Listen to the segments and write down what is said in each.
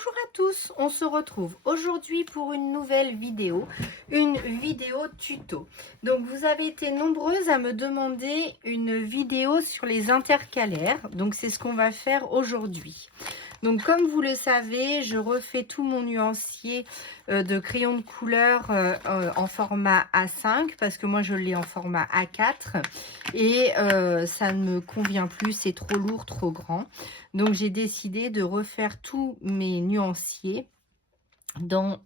Bonjour à tous, on se retrouve aujourd'hui pour une nouvelle vidéo, une vidéo tuto. Donc vous avez été nombreuses à me demander une vidéo sur les intercalaires, donc c'est ce qu'on va faire aujourd'hui. Donc comme vous le savez, je refais tout mon nuancier de crayon de couleur en format A5 parce que moi je l'ai en format A4 et ça ne me convient plus, c'est trop lourd, trop grand. Donc j'ai décidé de refaire tous mes nuanciers dans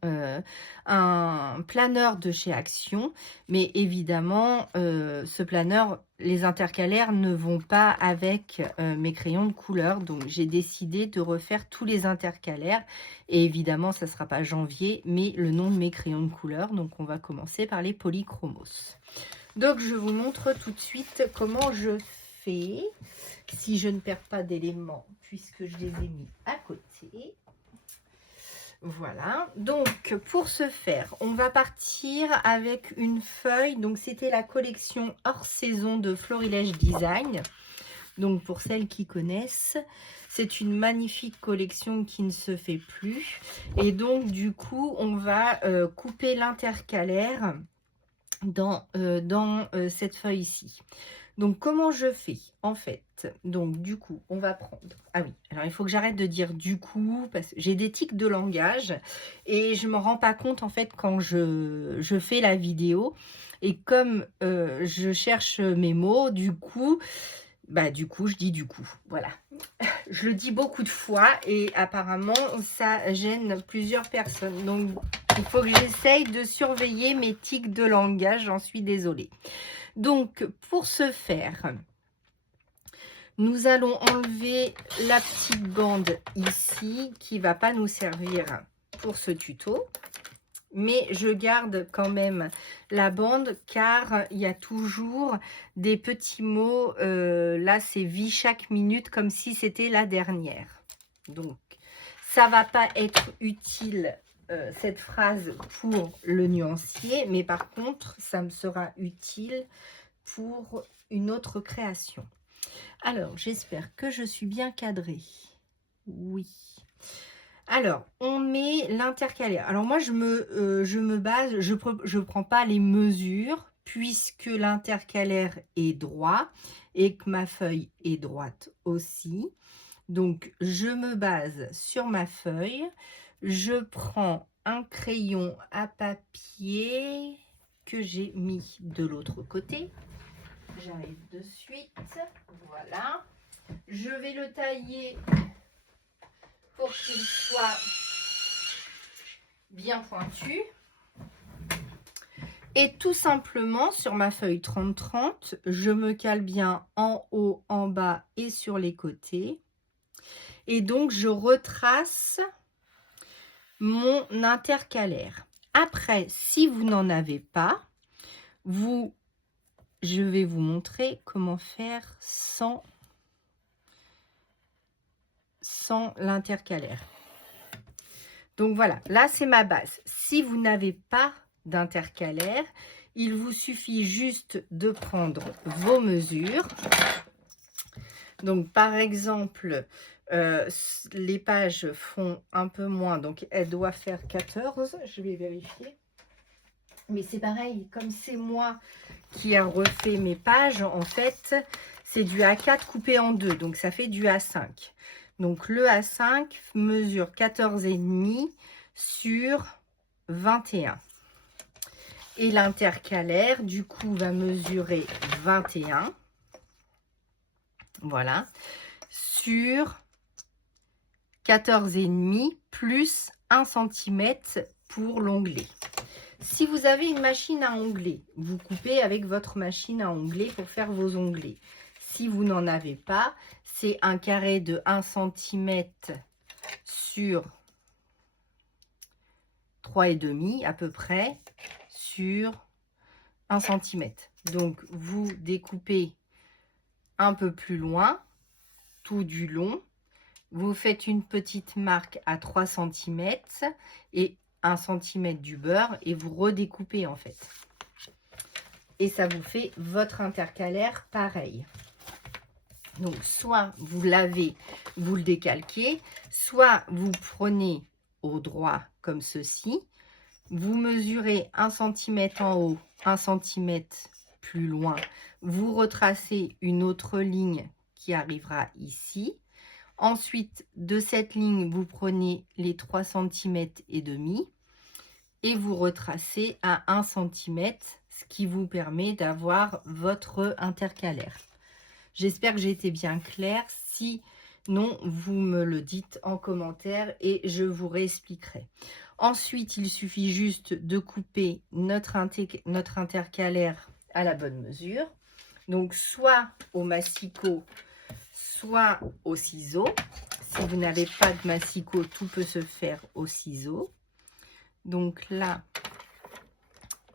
un planeur de chez Action, mais évidemment ce planeur, les intercalaires ne vont pas avec mes crayons de couleur, donc j'ai décidé de refaire tous les intercalaires et évidemment ça sera pas janvier mais le nom de mes crayons de couleur. Donc on va commencer par les polychromos. Donc je vous montre tout de suite comment je fais, si je ne perds pas d'éléments puisque je les ai mis à côté. Voilà, donc pour ce faire, on va partir avec une feuille. Donc c'était la collection hors saison de Florilège Design. Donc pour celles qui connaissent, c'est une magnifique collection qui ne se fait plus. Et donc du coup, on va couper l'intercalaire dans cette feuille-ci. Donc, comment je fais en fait? Donc, du coup, on va prendre... Ah oui, alors il faut que j'arrête de dire du coup, parce que j'ai des tics de langage et je ne me rends pas compte en fait quand je fais la vidéo. Et comme je cherche mes mots, du coup, je dis du coup. Voilà. Je le dis beaucoup de fois et apparemment, ça gêne plusieurs personnes. Donc, il faut que j'essaye de surveiller mes tics de langage, j'en suis désolée. Donc, pour ce faire, nous allons enlever la petite bande ici qui ne va pas nous servir pour ce tuto. Mais je garde quand même la bande car il y a toujours des petits mots. Là, c'est vie chaque minute comme si c'était la dernière. Donc, ça ne va pas être utile cette phrase pour le nuancier. Mais par contre, ça me sera utile pour une autre création. Alors, j'espère que je suis bien cadrée. Oui. Alors, on met l'intercalaire. Alors, moi, je me base, je prends pas les mesures puisque l'intercalaire est droit et que ma feuille est droite aussi. Donc, je me base sur ma feuille. Je prends un crayon à papier que j'ai mis de l'autre côté. J'arrive de suite, voilà. Je vais le tailler pour qu'il soit bien pointu. Et tout simplement, sur ma feuille 30-30, je me cale bien en haut, en bas et sur les côtés. Et donc, je retrace mon intercalaire. Après, si vous n'en avez pas, je vais vous montrer comment faire sans l'intercalaire. Donc voilà, là c'est ma base. Si vous n'avez pas d'intercalaire, il vous suffit juste de prendre vos mesures. Donc par exemple, les pages font un peu moins, donc elle doit faire 14, je vais vérifier. Mais c'est pareil, comme c'est moi qui a refait mes pages, en fait, c'est du A4 coupé en deux, donc ça fait du A5. Donc le A5 mesure 14,5 sur 21. Et l'intercalaire, du coup, va mesurer 21. Voilà. Sur 14,5 plus 1 cm pour l'onglet. Si vous avez une machine à ongler, vous coupez avec votre machine à ongler pour faire vos onglets. Si vous n'en avez pas, c'est un carré de 1 cm sur 3,5 à peu près sur 1 cm. Donc, vous découpez un peu plus loin, tout du long. Vous faites une petite marque à 3 cm et 1 cm du beurre et vous redécoupez en fait. Et ça vous fait votre intercalaire pareil. Donc, soit vous lavez, vous le décalquez, soit vous prenez au droit comme ceci, vous mesurez 1 cm en haut, 1 cm plus loin, vous retracez une autre ligne qui arrivera ici. Ensuite, de cette ligne, vous prenez les 3 cm et demi et vous retracez à 1 cm, ce qui vous permet d'avoir votre intercalaire. J'espère que j'ai été bien claire. Si non, vous me le dites en commentaire et je vous réexpliquerai. Ensuite, il suffit juste de couper notre intercalaire à la bonne mesure. Donc, soit au massicot, soit au ciseau. Si vous n'avez pas de massicot, tout peut se faire au ciseau. Donc là,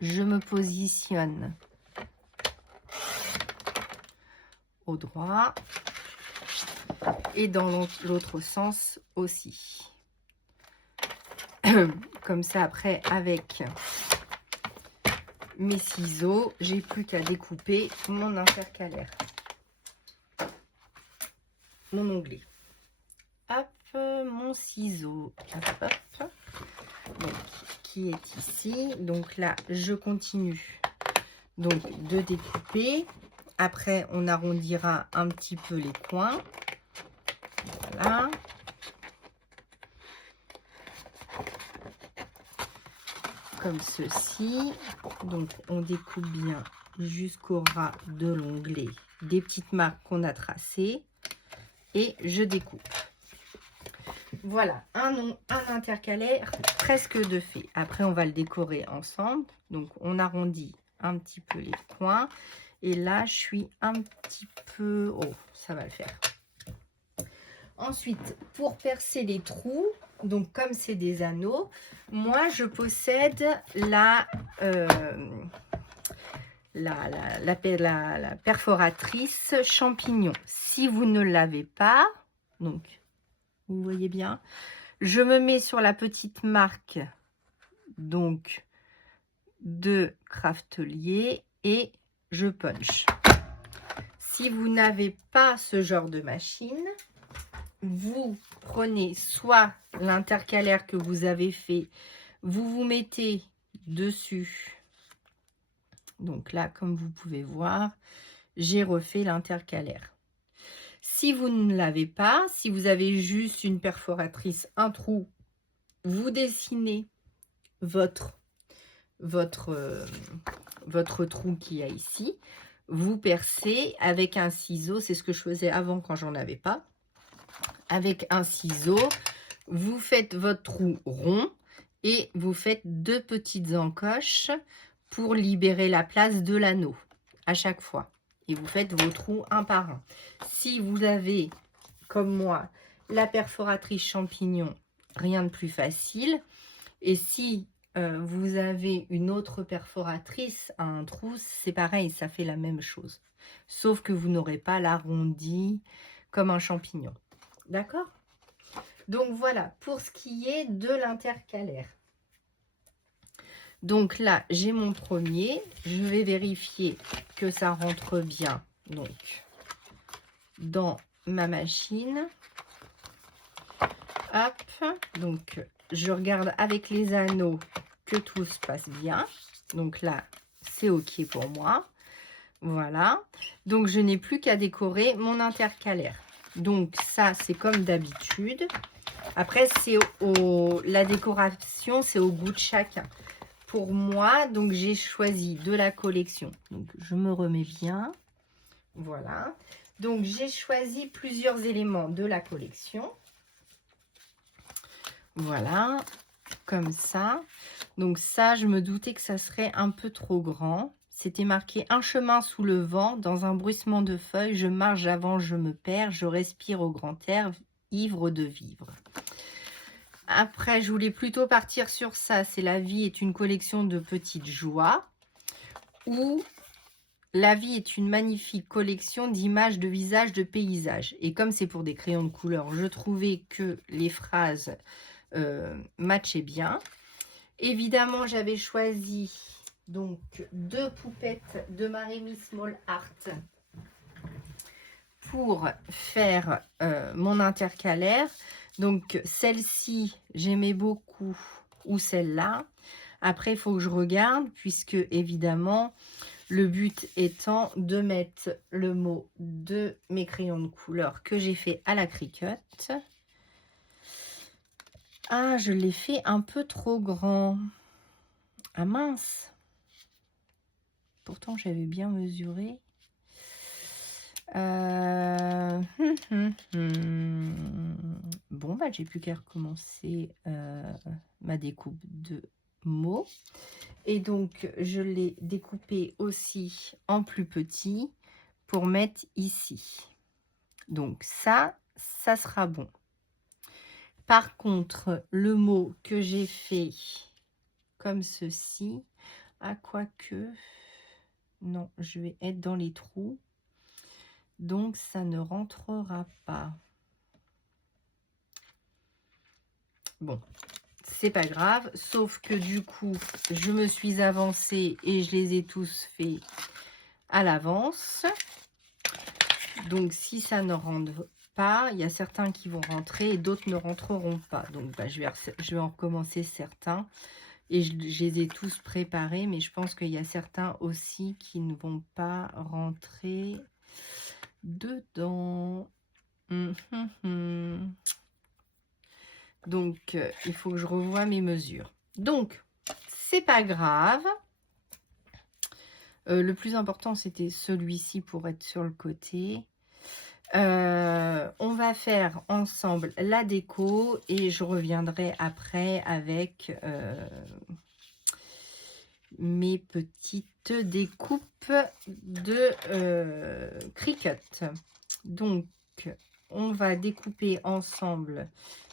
je me positionne au droit et dans l'autre sens aussi. Comme ça, après, avec mes ciseaux, j'ai plus qu'à découper mon intercalaire, mon onglet. Hop, mon ciseau, hop, hop. Donc, qui est ici. Donc là, je continue donc de découper. Après, on arrondira un petit peu les coins. Voilà. Comme ceci. Donc, on découpe bien jusqu'au ras de l'onglet des petites marques qu'on a tracées. Et je découpe. Voilà, un intercalaire presque de fait. Après, on va le décorer ensemble. Donc, on arrondit un petit peu les coins. Et là, je suis un petit peu... Oh, ça va le faire. Ensuite, pour percer les trous, donc comme c'est des anneaux, moi, je possède la perforatrice champignon. Si vous ne l'avez pas, donc, vous voyez bien, je me mets sur la petite marque donc de Craftelier et je punch. Si vous n'avez pas ce genre de machine, vous prenez soit l'intercalaire que vous avez fait, vous vous mettez dessus. Donc là, comme vous pouvez voir, j'ai refait l'intercalaire. Si vous ne l'avez pas, si vous avez juste une perforatrice, un trou, vous dessinez votre trou qu'il y a ici. Vous percez avec un ciseau. C'est ce que je faisais avant quand j'en avais pas. Avec un ciseau, vous faites votre trou rond et vous faites 2 petites encoches pour libérer la place de l'anneau à chaque fois. Et vous faites vos trous un par un. Si vous avez, comme moi, la perforatrice champignon, rien de plus facile. Et si vous avez une autre perforatrice à un trou, c'est pareil, ça fait la même chose. Sauf que vous n'aurez pas l'arrondi comme un champignon. D'accord? Donc voilà, pour ce qui est de l'intercalaire. Donc là, j'ai mon premier. Je vais vérifier que ça rentre bien donc dans ma machine. Hop, donc je regarde avec les anneaux que tout se passe bien. Donc là, c'est OK pour moi. Voilà. Donc, je n'ai plus qu'à décorer mon intercalaire. Donc, ça, c'est comme d'habitude. Après, c'est la décoration, c'est au goût de chacun. Pour moi, donc, j'ai choisi de la collection. Donc, je me remets bien. Voilà. Donc, j'ai choisi plusieurs éléments de la collection. Voilà, comme ça. Donc ça, je me doutais que ça serait un peu trop grand. C'était marqué « Un chemin sous le vent, dans un bruissement de feuilles, je marche, j'avance, je me perds, je respire au grand air, ivre de vivre. » Après, je voulais plutôt partir sur ça. C'est « La vie est une collection de petites joies » ou « La vie est une magnifique collection d'images, de visages, de paysages ». Et comme c'est pour des crayons de couleur, je trouvais que les phrases matchaient bien. Évidemment, j'avais choisi donc 2 poupettes de Maremy Small Art pour faire mon intercalaire. Donc celle-ci, j'aimais beaucoup, ou celle-là. Après, il faut que je regarde, puisque évidemment, le but étant de mettre le mot de mes crayons de couleur que j'ai fait à la Cricut. Ah, je l'ai fait un peu trop grand. Ah mince. Pourtant, j'avais bien mesuré. Bon, bah, j'ai plus qu'à recommencer ma découpe de mots. Et donc, je l'ai découpé aussi en plus petit pour mettre ici. Donc, ça sera bon. Par contre, le mot que j'ai fait comme ceci, à quoi que... Non, je vais être dans les trous. Donc, ça ne rentrera pas. Bon, c'est pas grave. Sauf que du coup, je me suis avancée et je les ai tous faits à l'avance. Donc, si ça ne rentre pas, il y a certains qui vont rentrer et d'autres ne rentreront pas. Donc, bah, je vais en recommencer certains. Et je les ai tous préparés, mais je pense qu'il y a certains aussi qui ne vont pas rentrer dedans. Donc, il faut que je revoie mes mesures. Donc, c'est pas grave. Le plus important, c'était celui-ci pour être sur le côté. On va faire ensemble la déco et je reviendrai après avec mes petites découpes de Cricut. Donc, on va découper ensemble.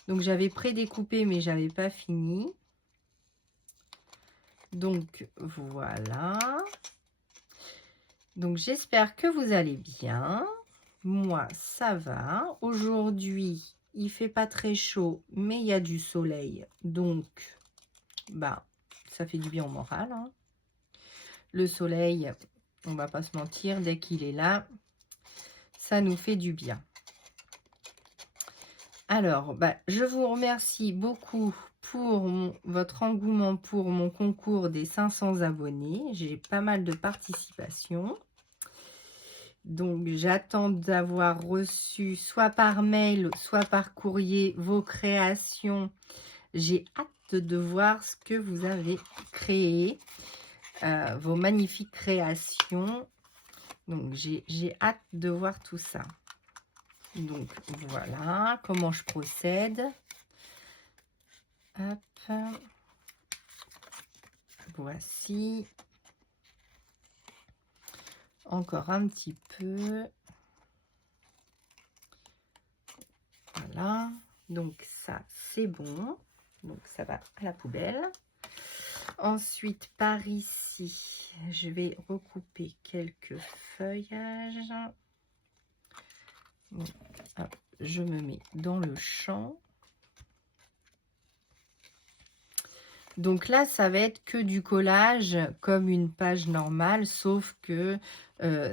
Donc, j'avais pré-découpé, mais j'avais pas fini. Donc, voilà. Donc, j'espère que vous allez bien. Moi, ça va. Aujourd'hui, il fait pas très chaud, mais il y a du soleil. Donc, bah, ça fait du bien au moral. Hein. Le soleil, on va pas se mentir, dès qu'il est là, ça nous fait du bien. Alors, bah, je vous remercie beaucoup pour votre engouement pour mon concours des 500 abonnés. J'ai pas mal de participation. Donc, j'attends d'avoir reçu soit par mail, soit par courrier vos créations. J'ai hâte de voir ce que vous avez créé, vos magnifiques créations. Donc, j'ai hâte de voir tout ça. Donc, voilà comment je procède. Hop. Voici. Encore un petit peu. Voilà. Donc, ça, c'est bon. Donc, ça va à la poubelle. Ensuite, par ici, je vais recouper quelques feuillages. Bon, hop, je me mets dans le champ. Donc là, ça va être que du collage comme une page normale, sauf que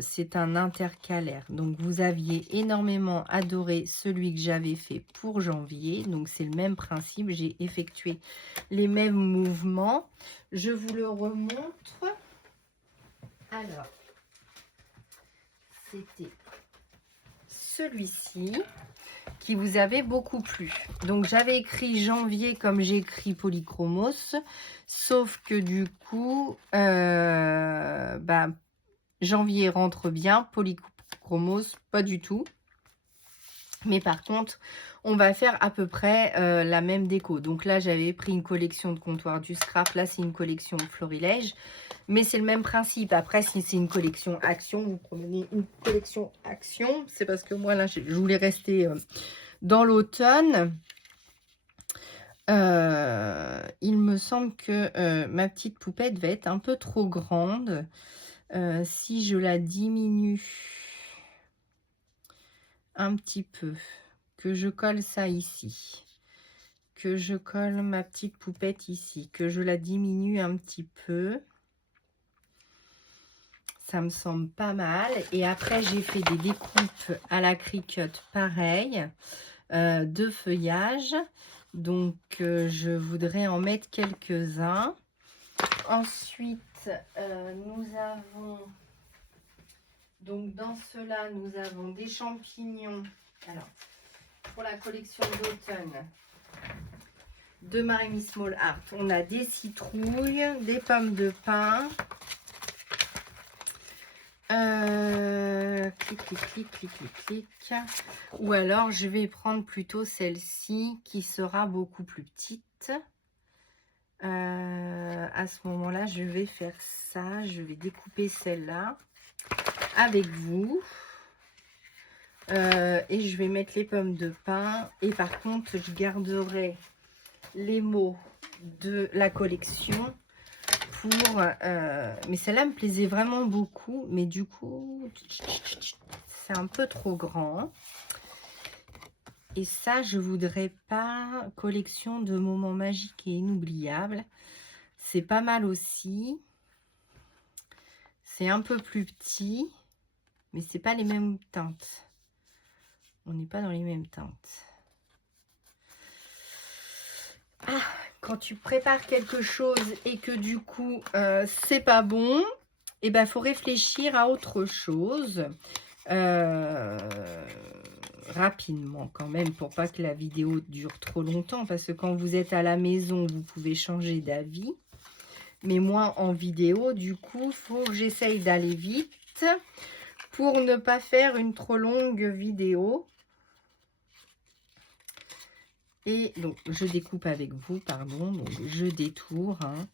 c'est un intercalaire. Donc, vous aviez énormément adoré celui que j'avais fait pour janvier. Donc, c'est le même principe. J'ai effectué les mêmes mouvements. Je vous le remontre. Alors, c'était celui-ci qui vous avait beaucoup plu. Donc, j'avais écrit janvier comme j'ai écrit Polychromos, sauf que du coup, bah, janvier rentre bien, Polychromos, pas du tout. Mais par contre, on va faire à peu près la même déco. Donc là, j'avais pris une collection de comptoirs du scrap. Là, c'est une collection florilège. Mais c'est le même principe. Après, si c'est une collection action, vous prenez une collection action. C'est parce que moi, là, je voulais rester dans l'automne. Il me semble que ma petite poupette va être un peu trop grande. Si je la diminue un petit peu, que je colle ça ici, que je colle ma petite poupette ici, que je la diminue un petit peu, Ça me semble pas mal. Et après, j'ai fait des découpes à la Cricut, pareil, de feuillage. Donc, je voudrais en mettre quelques-uns. Ensuite, nous avons... Donc, dans cela, nous avons des champignons. Alors, pour la collection d'automne de My Small Art, on a des citrouilles, des pommes de pin. Clic, clic, clic, clic, clic, clic. Ou alors, je vais prendre plutôt celle-ci qui sera beaucoup plus petite. À ce moment-là, je vais faire ça. Je vais découper celle-là avec vous. Et je vais mettre les pommes de pin. Et par contre, je garderai les mots de la collection pour... mais celle-là me plaisait vraiment beaucoup. Mais du coup, c'est un peu trop grand. Et ça, je voudrais pas. Collection de moments magiques et inoubliables. C'est pas mal aussi. C'est un peu plus petit. Mais c'est pas les mêmes teintes. On n'est pas dans les mêmes teintes. Ah, quand tu prépares quelque chose et que du coup, c'est pas bon, et ben faut réfléchir à autre chose. Rapidement quand même, pour pas que la vidéo dure trop longtemps, parce que quand vous êtes à la maison, vous pouvez changer d'avis. Mais moi, en vidéo, du coup, faut que j'essaye d'aller vite pour ne pas faire une trop longue vidéo. Et donc, je découpe avec vous, pardon, donc je détourne. Hein.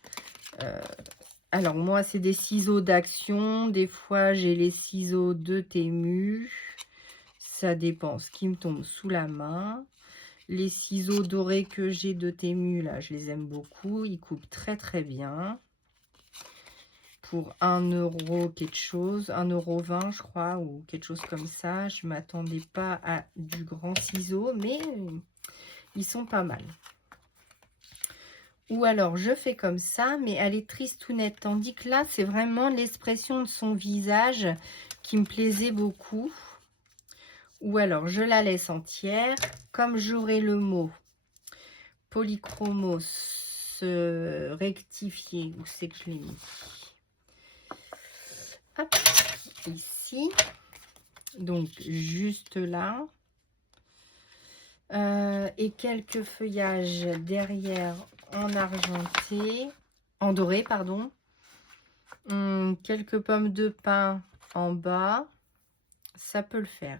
Alors, moi, c'est des ciseaux d'action. Des fois, j'ai les ciseaux de Temu. Ça dépend ce qui me tombe sous la main. Les ciseaux dorés que j'ai de Temu, là, je les aime beaucoup. Ils coupent très, très bien. Pour 1 € quelque chose, 1,20 €, je crois, ou quelque chose comme ça. Je ne m'attendais pas à du grand ciseau, mais... ils sont pas mal. Ou alors, je fais comme ça, mais elle est tristounette. Tandis que là, c'est vraiment l'expression de son visage qui me plaisait beaucoup. Ou alors, je la laisse entière. Comme j'aurai le mot polychromos rectifié, où c'est que je l'ai mis? Hop, ici. Donc, juste là. Et quelques feuillages derrière en argenté, en doré, pardon. Quelques pommes de pin en bas, ça peut le faire.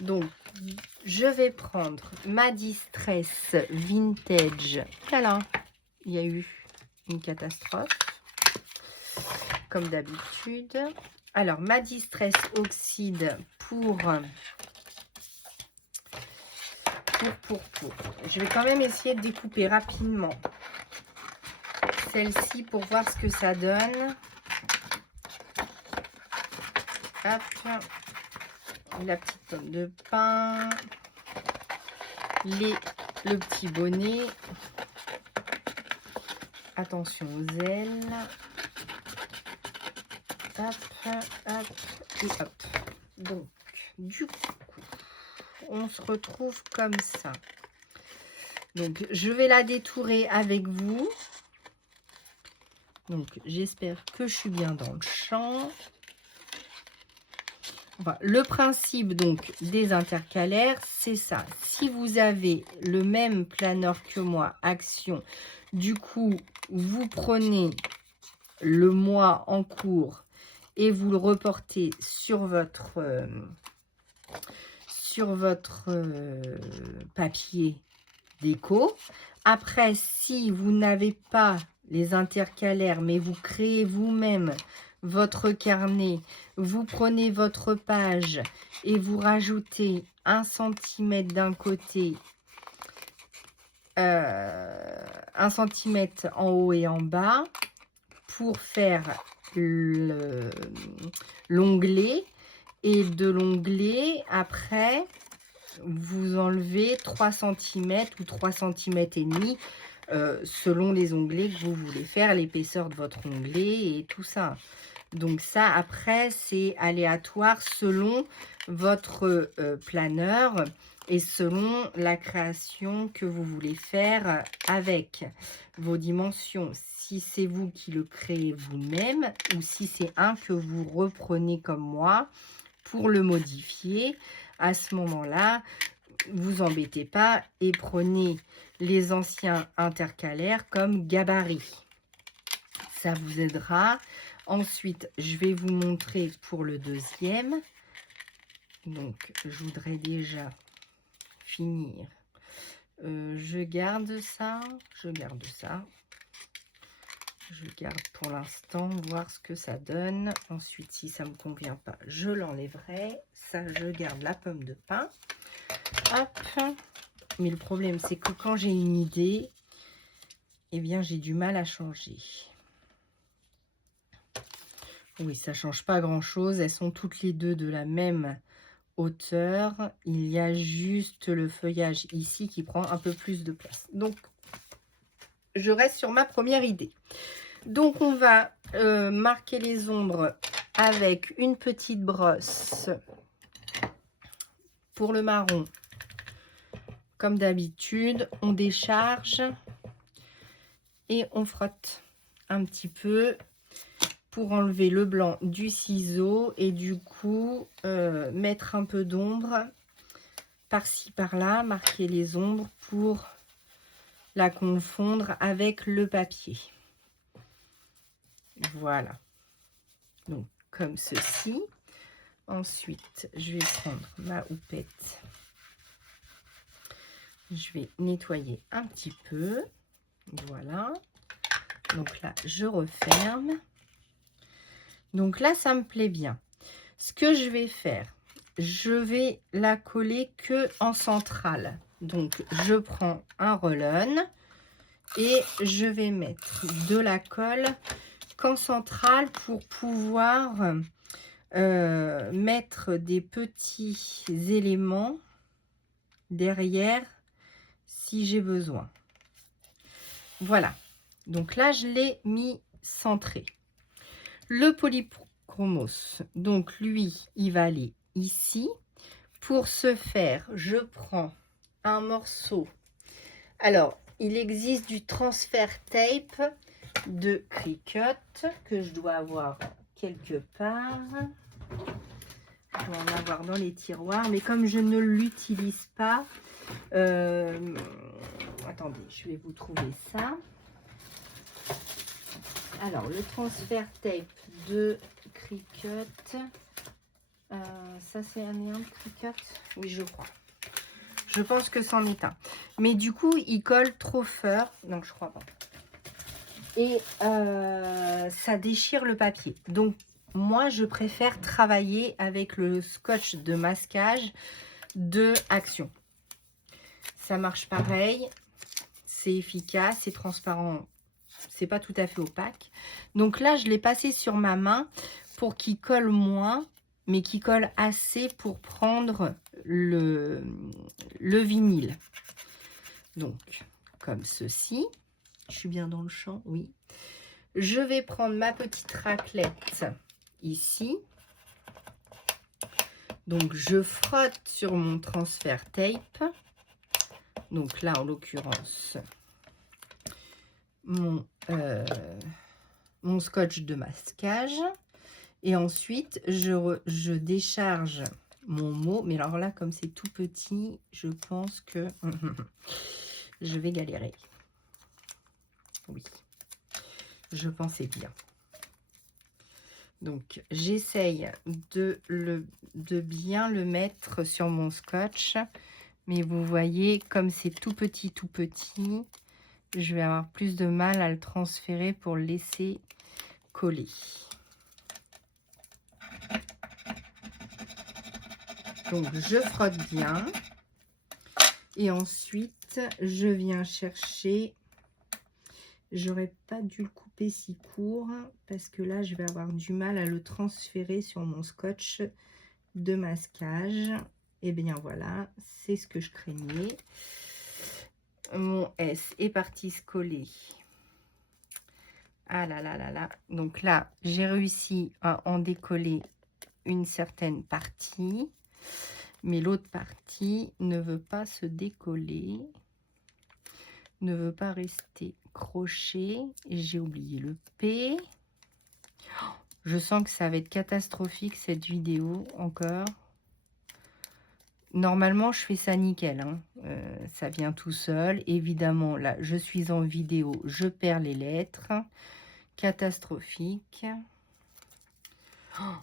Donc, je vais prendre ma Distress Vintage. Voilà, il y a eu une catastrophe, comme d'habitude. Alors, ma Distress Oxyde pour... Je vais quand même essayer de découper rapidement celle-ci pour voir ce que ça donne. Hop, la petite pomme de pin, le petit bonnet. Attention aux ailes. Hop, hop et hop. Donc, du coup, on se retrouve comme ça. Donc, je vais la détourer avec vous. Donc, j'espère que je suis bien dans le champ. Voilà. Le principe donc des intercalaires, c'est ça. Si vous avez le même planeur que moi, Action, du coup, vous prenez le mois en cours et vous le reportez sur votre papier déco. Après, si vous n'avez pas les intercalaires, mais vous créez vous-même votre carnet, vous prenez votre page et vous rajoutez 1 cm d'un côté, 1 cm en haut et en bas pour faire l'onglet. Et de l'onglet, après, vous enlevez 3 cm ou 3 cm et demi selon les onglets que vous voulez faire, l'épaisseur de votre onglet et tout ça. Donc ça, après, c'est aléatoire selon votre planeur et selon la création que vous voulez faire avec vos dimensions. Si c'est vous qui le créez vous-même ou si c'est un que vous reprenez comme moi pour le modifier, à ce moment-là, vous embêtez pas et prenez les anciens intercalaires comme gabarit. Ça vous aidera. Ensuite, je vais vous montrer pour le deuxième. Donc, je voudrais déjà finir. Je garde ça. Je garde ça. Je garde pour l'instant, voir ce que ça donne. Ensuite, si ça ne me convient pas, je l'enlèverai. Ça, je garde la pomme de pin. Hop. Mais le problème, c'est que quand j'ai une idée, eh bien, j'ai du mal à changer. Oui, ça ne change pas grand-chose. Elles sont toutes les deux de la même hauteur. Il y a juste le feuillage ici qui prend un peu plus de place. Donc, je reste sur ma première idée. Donc, on va marquer les ombres avec une petite brosse pour le marron. Comme d'habitude, on décharge et on frotte un petit peu pour enlever le blanc du ciseau et du coup mettre un peu d'ombre par-ci par-là, marquer les ombres pour la confondre avec le papier. Voilà, donc comme ceci. Ensuite, je vais prendre ma houppette, je vais nettoyer un petit peu, voilà. Donc là, je referme. Donc là, ça me plaît bien. Ce que je vais faire, je vais la coller que en centrale. Donc, je prends un roll-on et je vais mettre de la colle qu'en centrale pour pouvoir mettre des petits éléments derrière si j'ai besoin. Voilà. Donc là, je l'ai mis centré. Le polychromos, donc lui, il va aller ici. Pour ce faire, je prends un morceau. Alors, il existe du transfert tape de Cricut que je dois avoir quelque part. Je dois en avoir dans les tiroirs, mais comme je ne l'utilise pas, attendez, je vais vous trouver ça. Alors, le transfert tape de Cricut, ça c'est un lien de Cricut? Oui, je crois. Je pense que c'en est un. Mais du coup, il colle trop fort. Donc, je crois pas. Et ça déchire le papier. Donc, moi, je préfère travailler avec le scotch de masquage de Action. Ça marche pareil. C'est efficace, c'est transparent. C'est pas tout à fait opaque. Donc là, je l'ai passé sur ma main pour qu'il colle moins, mais qu'il colle assez pour prendre le vinyle. Donc, comme ceci. Je suis bien dans le champ, oui. Je vais prendre ma petite raclette ici. Donc, je frotte sur mon transfert tape. Donc là, en l'occurrence, mon scotch de masquage. Et ensuite, je décharge mon mot. Mais alors là, comme c'est tout petit, je pense que je vais galérer. Oui, je pensais bien. Donc, j'essaye de bien le mettre sur mon scotch. Mais vous voyez, comme c'est tout petit, je vais avoir plus de mal à le transférer pour le laisser coller. Donc, je frotte bien. Et ensuite, je viens chercher... J'aurais pas dû le couper si court parce que là, je vais avoir du mal à le transférer sur mon scotch de masquage. Et bien voilà, c'est ce que je craignais. Mon S est parti se coller Ah là là là là. Donc là, j'ai réussi à en décoller une certaine partie. Mais l'autre partie ne veut pas se décoller. Ne veut pas rester crochet. J'ai oublié le P. Je sens que ça va être catastrophique cette vidéo encore. Normalement, je fais ça nickel, hein. Ça vient tout seul. Évidemment, là, je suis en vidéo, je perds les lettres. Catastrophique. Oh,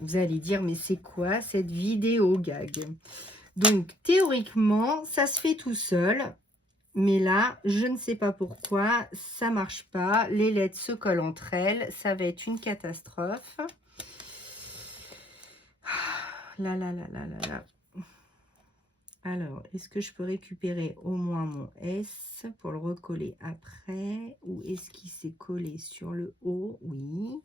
vous allez dire, mais c'est quoi cette vidéo gag? Donc, théoriquement, ça se fait tout seul. Mais là, je ne sais pas pourquoi, ça marche pas. Les lettres se collent entre elles. Ça va être une catastrophe. Là, là, là, là, là, là. Alors, est-ce que je peux récupérer au moins mon S pour le recoller après? Ou est-ce qu'il s'est collé sur le O? Oui.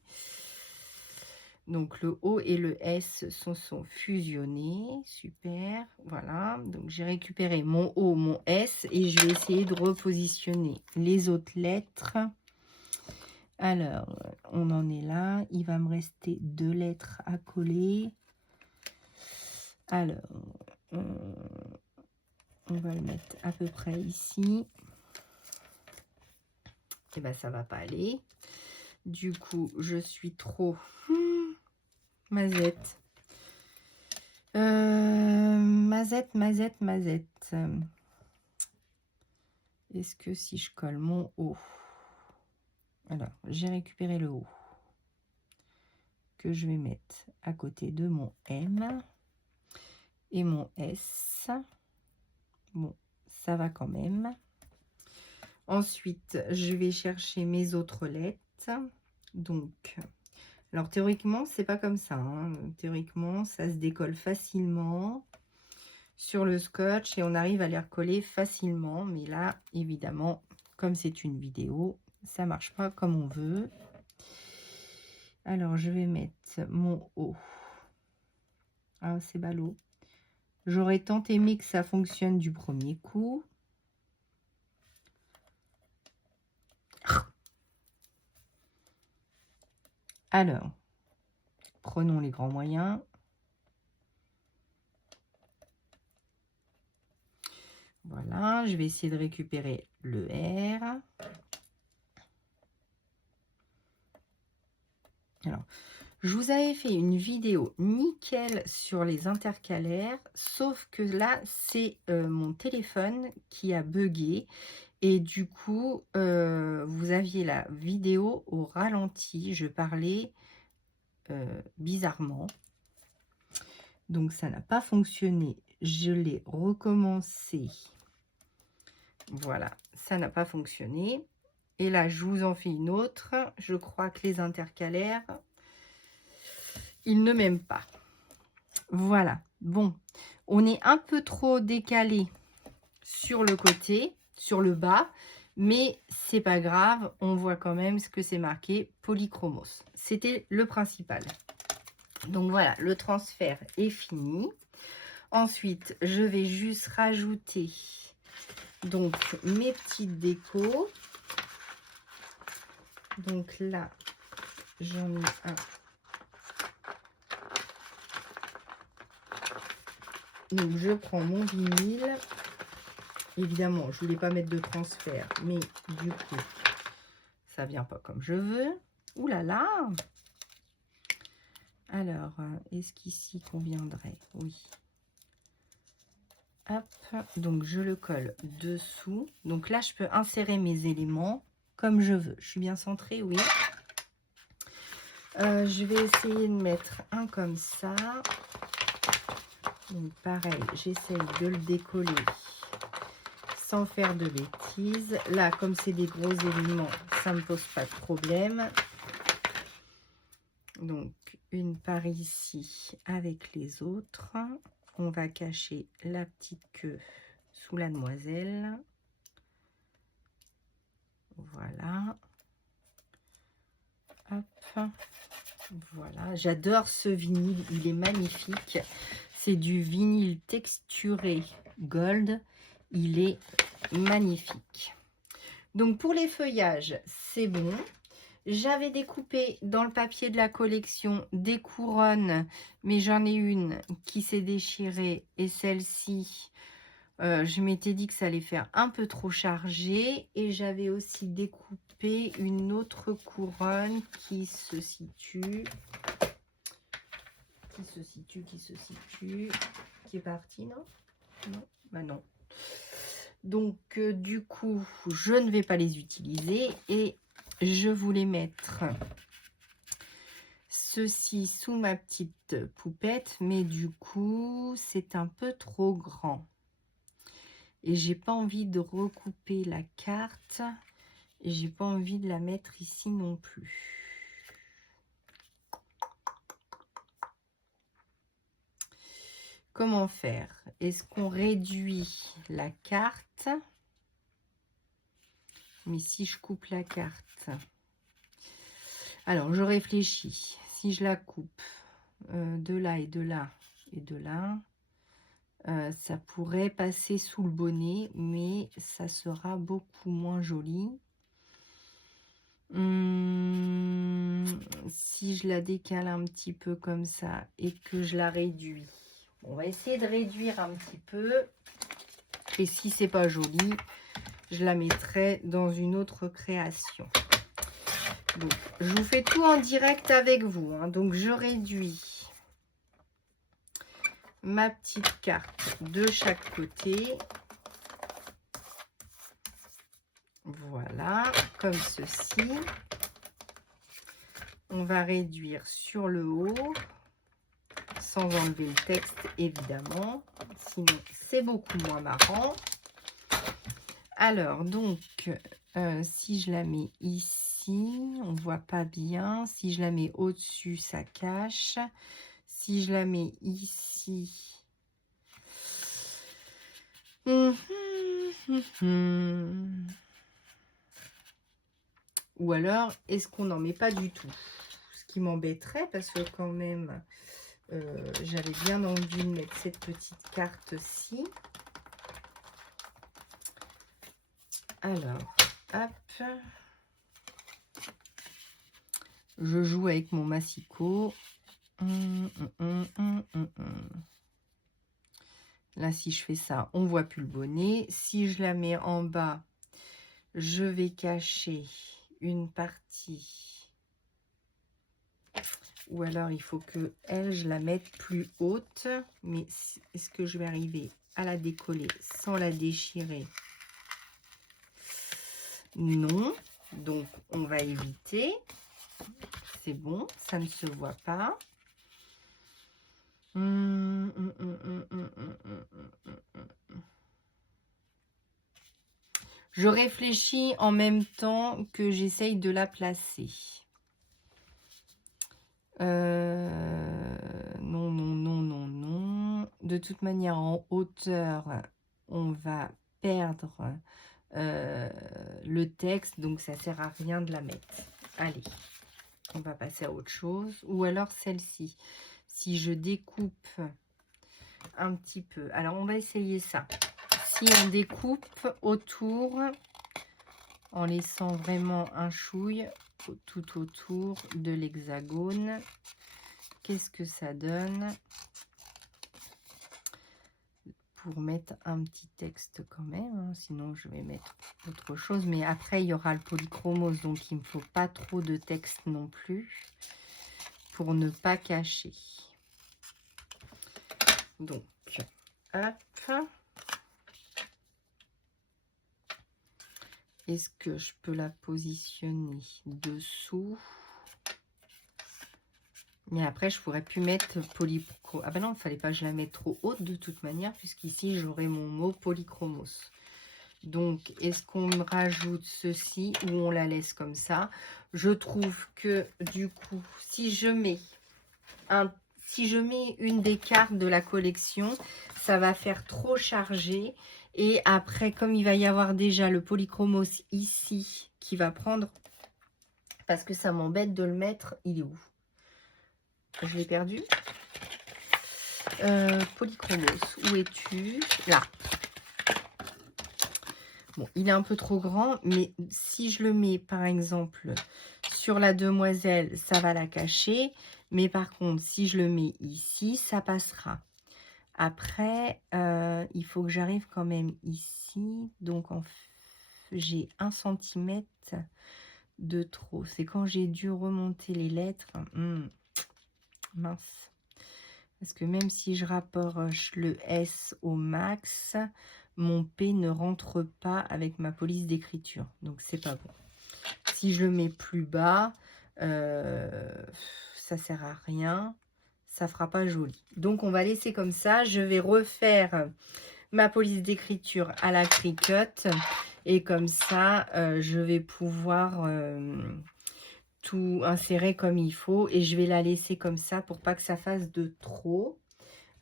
Donc, le O et le S sont fusionnés. Super. Voilà. Donc, j'ai récupéré mon O, mon S et je vais essayer de repositionner les autres lettres. Alors, on en est là. Il va me rester 2 lettres à coller. Alors, on va le mettre à peu près ici. Et ben ça va pas aller. Du coup, je suis trop mazette. Mazette. Est-ce que si je colle mon O, alors j'ai récupéré le O que je vais mettre à côté de mon M et mon S. Bon, ça va quand même. Ensuite, je vais chercher mes autres lettres. Donc, alors théoriquement, c'est pas comme ça, hein. Théoriquement, ça se décolle facilement sur le scotch et on arrive à les recoller facilement. Mais là, évidemment, comme c'est une vidéo, ça marche pas comme on veut. Alors, je vais mettre mon O. Ah, c'est ballot. J'aurais tant aimé que ça fonctionne du premier coup. Alors, prenons les grands moyens. Voilà, je vais essayer de récupérer le R. Alors, je vous avais fait une vidéo nickel sur les intercalaires, sauf que là, c'est mon téléphone qui a bugué. Et du coup, vous aviez la vidéo au ralenti. Je parlais bizarrement. Donc, ça n'a pas fonctionné. Je l'ai recommencé. Voilà, ça n'a pas fonctionné. Et là, je vous en fais une autre. Je crois que les intercalaires, ils ne m'aiment pas. Voilà. Bon, on est un peu trop décalé sur le côté, sur le bas. Mais c'est pas grave. On voit quand même ce que c'est marqué polychromos. C'était le principal. Donc voilà, le transfert est fini. Ensuite, je vais juste rajouter donc mes petites décos. Donc là, j'en ai un. Donc je prends mon vinyle. Évidemment, je voulais pas mettre de transfert, mais du coup, ça vient pas comme je veux. Ouh là là! Alors, est-ce qu'ici conviendrait? Oui. Hop, donc je le colle dessous. Donc là, je peux insérer mes éléments comme je veux. Je suis bien centrée, oui. Je vais essayer de mettre un comme ça. Donc pareil, j'essaye de le décoller sans faire de bêtises. Là, comme c'est des gros éléments, ça ne me pose pas de problème. Donc, une par ici avec les autres. On va cacher la petite queue sous la demoiselle. Voilà. Hop. Voilà. J'adore ce vinyle. Il est magnifique. C'est du vinyle texturé gold. Il est magnifique. Donc pour les feuillages, c'est bon. J'avais découpé dans le papier de la collection des couronnes, mais j'en ai une qui s'est déchirée et celle-ci, je m'étais dit que ça allait faire un peu trop chargé. Et j'avais aussi découpé une autre couronne qui se situe, qui est partie, non? Non, bah non. Donc, du coup, je ne vais pas les utiliser et je voulais mettre ceci sous ma petite poupette, mais du coup, c'est un peu trop grand. Et j'ai pas envie de recouper la carte et j'ai pas envie de la mettre ici non plus. Comment faire? Est-ce qu'on réduit la carte? Mais si je coupe la carte, alors je réfléchis. Si je la coupe de là et de là et de là, ça pourrait passer sous le bonnet, mais ça sera beaucoup moins joli. Si je la décale un petit peu comme ça et que je la réduis, on va essayer de réduire un petit peu. Et si c'est pas joli, je la mettrai dans une autre création. Donc, je vous fais tout en direct avec vous, hein. Donc, je réduis ma petite carte de chaque côté. Voilà, comme ceci. On va réduire sur le haut, sans enlever le texte, évidemment. Sinon, c'est beaucoup moins marrant. Alors, donc, si je la mets ici, on ne voit pas bien. Si je la mets au-dessus, ça cache. Si je la mets ici... Ou alors, est-ce qu'on n'en met pas du tout? Ce qui m'embêterait, parce que quand même, j'avais bien envie de mettre cette petite carte-ci. Alors, hop. Je joue avec mon massicot. Là, si je fais ça, on ne voit plus le bonnet. Si je la mets en bas, je vais cacher une partie. Ou alors, il faut que elle, je la mette plus haute. Mais est-ce que je vais arriver à la décoller sans la déchirer? Non. Donc, on va éviter. C'est bon, ça ne se voit pas. Je réfléchis en même temps que j'essaye de la placer. Non, non, non, non, non. De toute manière, en hauteur, on va perdre le texte, donc ça sert à rien de la mettre. Allez, on va passer à autre chose. Ou alors celle-ci. Si je découpe un petit peu. Alors, on va essayer ça. Si on découpe autour, en laissant vraiment un chouille tout autour de l'hexagone, qu'est-ce que ça donne? Pour mettre un petit texte quand même, hein. Sinon je vais mettre autre chose. Mais après, il y aura le polychromose, donc il ne me faut pas trop de texte non plus pour ne pas cacher. Donc, hop. Est-ce que je peux la positionner dessous? Mais après, je pourrais plus mettre polychromos. Ah ben non, il ne fallait pas que je la mette trop haute de toute manière, puisqu'ici, j'aurai mon mot polychromos. Donc, est-ce qu'on me rajoute ceci ou on la laisse comme ça? Je trouve que, du coup, si je mets une des cartes de la collection, ça va faire trop chargé. Et après, comme il va y avoir déjà le polychromos ici qui va prendre, parce que ça m'embête de le mettre, il est où? Je l'ai perdu. Polychromos, où es-tu? Là. Bon, il est un peu trop grand, mais si je le mets, par exemple, sur la demoiselle, ça va la cacher. Mais par contre, si je le mets ici, ça passera. Après, il faut que j'arrive quand même ici. Donc, j'ai 1 centimètre de trop. C'est quand j'ai dû remonter les lettres. Mince. Parce que même si je rapproche le S au max, mon P ne rentre pas avec ma police d'écriture. Donc, c'est pas bon. Si je le mets plus bas, ça sert à rien. Ça fera pas joli. Donc, on va laisser comme ça. Je vais refaire ma police d'écriture à la Cricut. Et comme ça, je vais pouvoir tout insérer comme il faut. Et je vais la laisser comme ça pour pas que ça fasse de trop.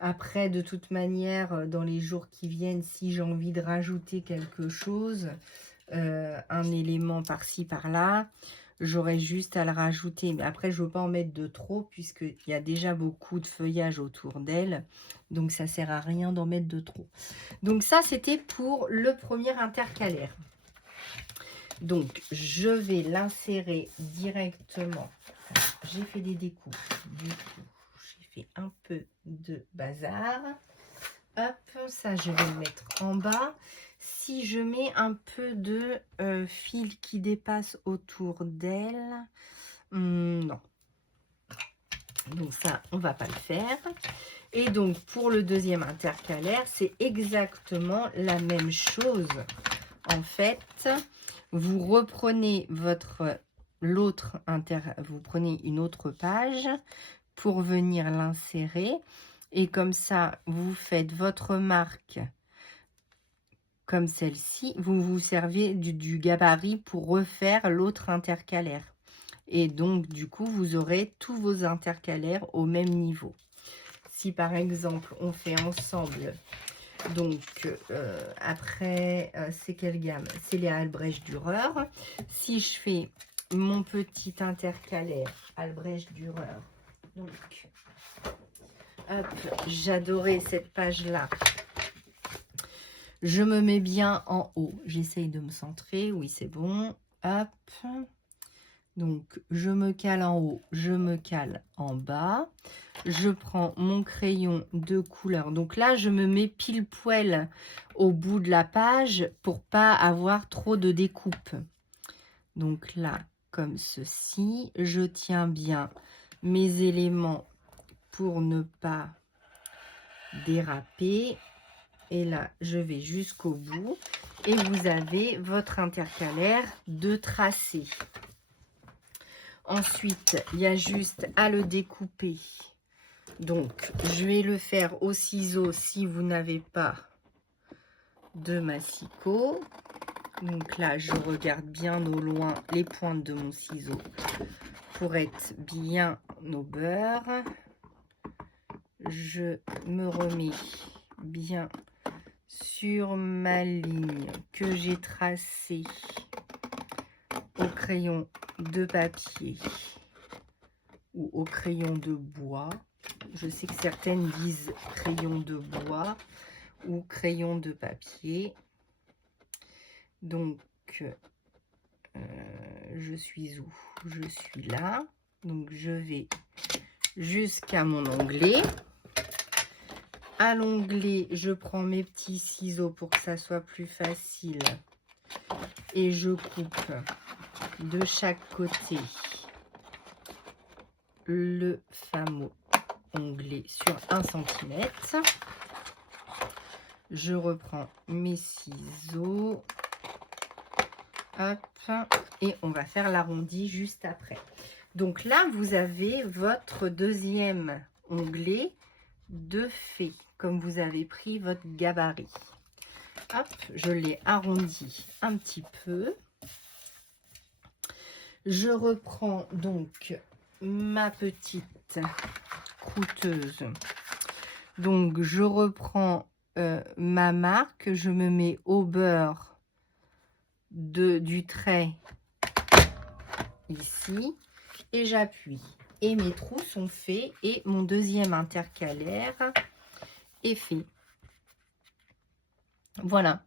Après, de toute manière, dans les jours qui viennent, si j'ai envie de rajouter quelque chose, un élément par-ci, par-là, j'aurai juste à le rajouter. Mais après, je ne veux pas en mettre de trop, puisqu'il y a déjà beaucoup de feuillage autour d'elle. Donc, ça ne sert à rien d'en mettre de trop. Donc, ça, c'était pour le premier intercalaire. Donc, je vais l'insérer directement. J'ai fait des découpes, du coup. Un peu de bazar. Hop, ça je vais le mettre en bas. Si je mets un peu de fil qui dépasse autour d'elle, non. Donc ça, on va pas le faire. Et donc pour le deuxième intercalaire, c'est exactement la même chose. En fait, vous reprenez vous prenez une autre page pour venir l'insérer. Et comme ça, vous faites votre marque comme celle-ci. Vous vous servez du gabarit pour refaire l'autre intercalaire. Et donc, du coup, vous aurez tous vos intercalaires au même niveau. Si, par exemple, on fait ensemble, donc, après, c'est quelle gamme? C'est les Albrecht Dürer. Si je fais mon petit intercalaire Albrecht Dürer, donc, hop, j'adorais cette page-là. Je me mets bien en haut. J'essaye de me centrer. Oui, c'est bon. Hop. Donc, je me cale en haut. Je me cale en bas. Je prends mon crayon de couleur. Donc là, je me mets pile poil au bout de la page pour pas avoir trop de découpe. Donc là, comme ceci, je tiens bien mes éléments pour ne pas déraper. Et là, je vais jusqu'au bout. Et vous avez votre intercalaire de tracé. Ensuite, il y a juste à le découper. Donc, je vais le faire au ciseau si vous n'avez pas de massicot. Donc là, je regarde bien au loin les pointes de mon ciseau pour être bien au beurre. Je me remets bien sur ma ligne que j'ai tracée au crayon de papier ou au crayon de bois. Je sais que certaines disent crayon de bois ou crayon de papier. Donc, je suis où? Je suis là. Donc, je vais jusqu'à mon onglet. À l'onglet, je prends mes petits ciseaux pour que ça soit plus facile. Et je coupe de chaque côté le fameux onglet sur 1 cm. Je reprends mes ciseaux. Hop. Et on va faire l'arrondi juste après. Donc là, vous avez votre deuxième onglet de fait, comme vous avez pris votre gabarit. Hop, je l'ai arrondi un petit peu. Je reprends donc ma petite croûteuse. Donc, je reprends ma marque. Je me mets au beurre du trait ici. Et j'appuie. Et mes trous sont faits. Et mon deuxième intercalaire est fait. Voilà.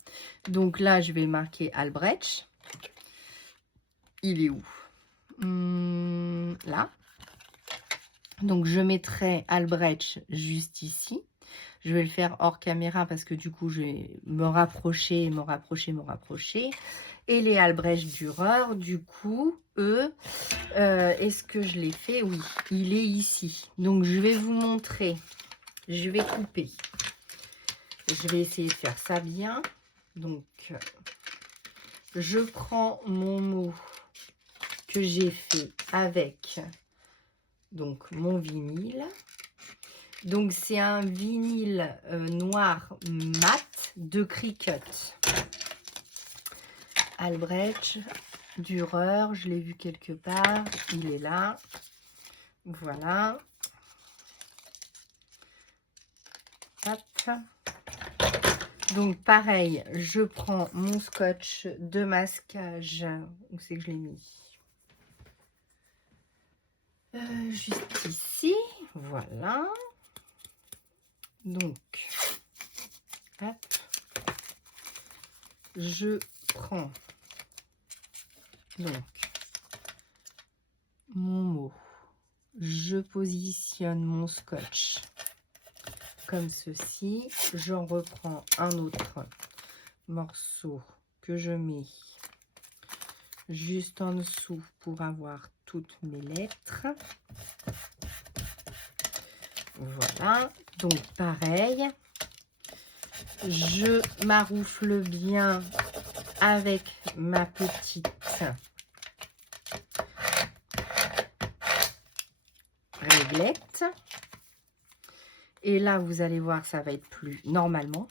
Donc là, je vais marquer Albrecht. Il est où? Là. Donc, je mettrai Albrecht juste ici. Je vais le faire hors caméra parce que du coup, je vais me rapprocher, me rapprocher, me rapprocher. Et les Albrecht Dürer, du coup, eux, est-ce que je l'ai fait? Oui, il est ici. Donc, je vais vous montrer. Je vais couper. Je vais essayer de faire ça bien. Donc, je prends mon mot que j'ai fait avec donc mon vinyle. Donc, c'est un vinyle noir mat de Cricut. Albrecht Dürer, je l'ai vu quelque part. Il est là. Voilà. Hop. Donc, pareil, je prends mon scotch de masquage. Où c'est que je l'ai mis? Juste ici. Voilà. Donc, hop. Je prends donc mon mot. Je positionne mon scotch comme ceci. J'en reprends un autre morceau que je mets juste en dessous pour avoir toutes mes lettres. Voilà. Donc, pareil. Je maroufle bien avec ma petite réglette. Et là, vous allez voir, ça va être plus, normalement,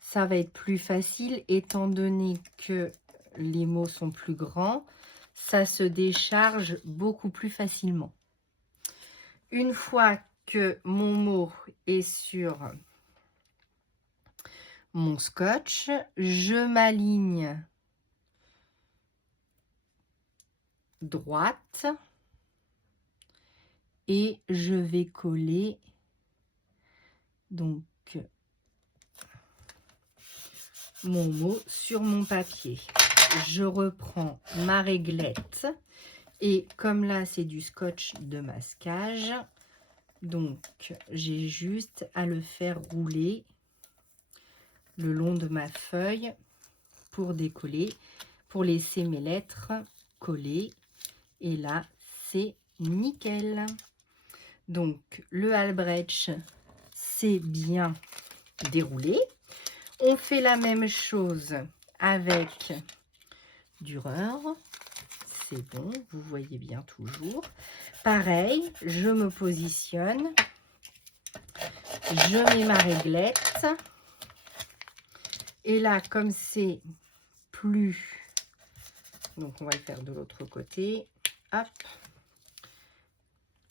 ça va être plus facile étant donné que les mots sont plus grands. Ça se décharge beaucoup plus facilement. Une fois que mon mot est sur mon scotch, je m'aligne droite et je vais coller donc mon mot sur mon papier. Je reprends ma réglette et comme là c'est du scotch de masquage, donc j'ai juste à le faire rouler le long de ma feuille pour décoller, pour laisser mes lettres coller. Et là, c'est nickel. Donc, le Albrecht, c'est bien déroulé. On fait la même chose avec Dürer. C'est bon, vous voyez bien toujours. Pareil, je me positionne. Je mets ma réglette. Et là, comme c'est plus... Donc, on va le faire de l'autre côté. Hop.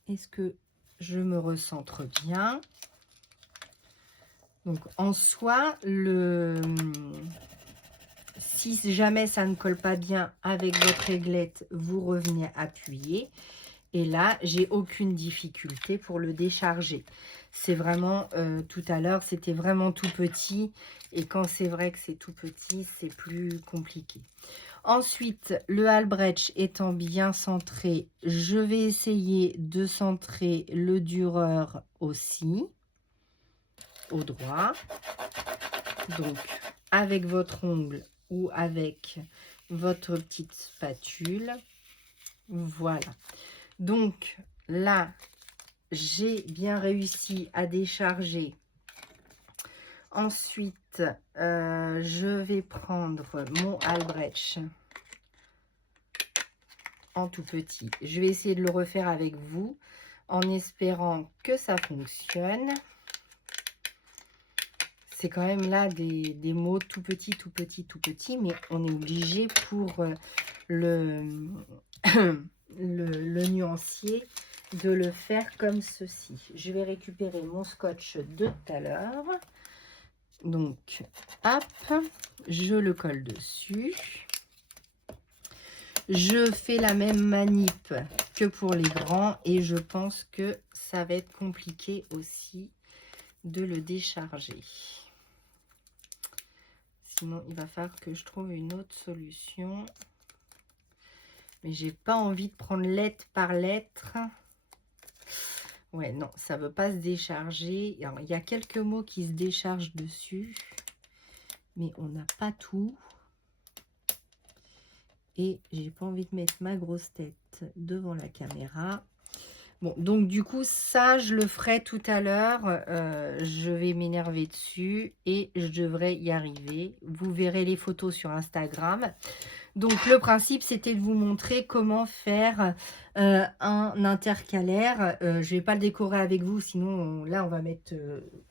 Est-ce que je me recentre bien? Donc, en soi, si jamais ça ne colle pas bien avec votre réglette, vous revenez appuyer. Et là, j'ai aucune difficulté pour le décharger. C'est vraiment, tout à l'heure, c'était vraiment tout petit. Et quand c'est vrai que c'est tout petit, c'est plus compliqué. Ensuite, le Albrecht étant bien centré, je vais essayer de centrer le Dürer aussi, au droit. Donc, avec votre ongle ou avec votre petite spatule. Voilà. Donc, là, j'ai bien réussi à décharger. Ensuite, je vais prendre mon Albrecht en tout petit. Je vais essayer de le refaire avec vous en espérant que ça fonctionne. C'est quand même là des mots tout petits, tout petits, tout petits, mais on est obligé pour le nuancier de le faire comme ceci. Je vais récupérer mon scotch de tout à l'heure. Donc, hop, je le colle dessus. Je fais la même manip que pour les grands et je pense que ça va être compliqué aussi de le décharger. sinon il va falloir que je trouve une autre solution. Mais j'ai pas envie de prendre lettre par lettre. Ouais, non, ça veut pas se décharger. Alors, il y a quelques mots qui se déchargent dessus, mais on n'a pas tout. Et j'ai pas envie de mettre ma grosse tête devant la caméra. Bon, donc du coup, ça, je le ferai tout à l'heure. Je vais m'énerver dessus et je devrais y arriver. Vous verrez les photos sur Instagram. Donc, le principe, c'était de vous montrer comment faire un intercalaire. Je ne vais pas le décorer avec vous, sinon, là, on va mettre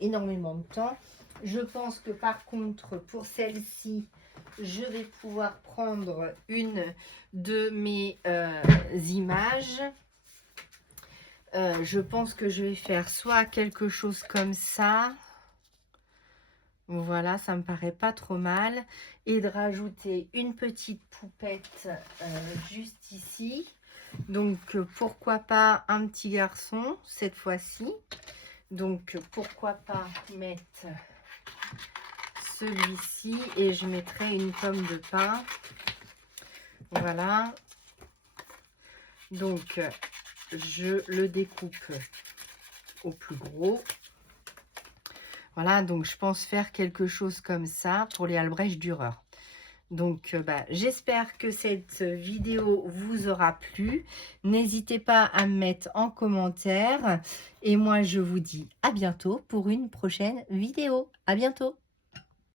énormément de temps. Je pense que, par contre, pour celle-ci, je vais pouvoir prendre une de mes images. Je pense que je vais faire soit quelque chose comme ça. Voilà, ça me paraît pas trop mal. Et de rajouter une petite poupette juste ici. Donc, pourquoi pas un petit garçon cette fois-ci. Donc, pourquoi pas mettre celui-ci. Et je mettrai une pomme de pin. Voilà. Donc, je le découpe au plus gros. Voilà, donc je pense faire quelque chose comme ça pour les Albrecht Dürer. Donc, j'espère que cette vidéo vous aura plu. N'hésitez pas à me mettre en commentaire. Et moi, je vous dis à bientôt pour une prochaine vidéo. À bientôt!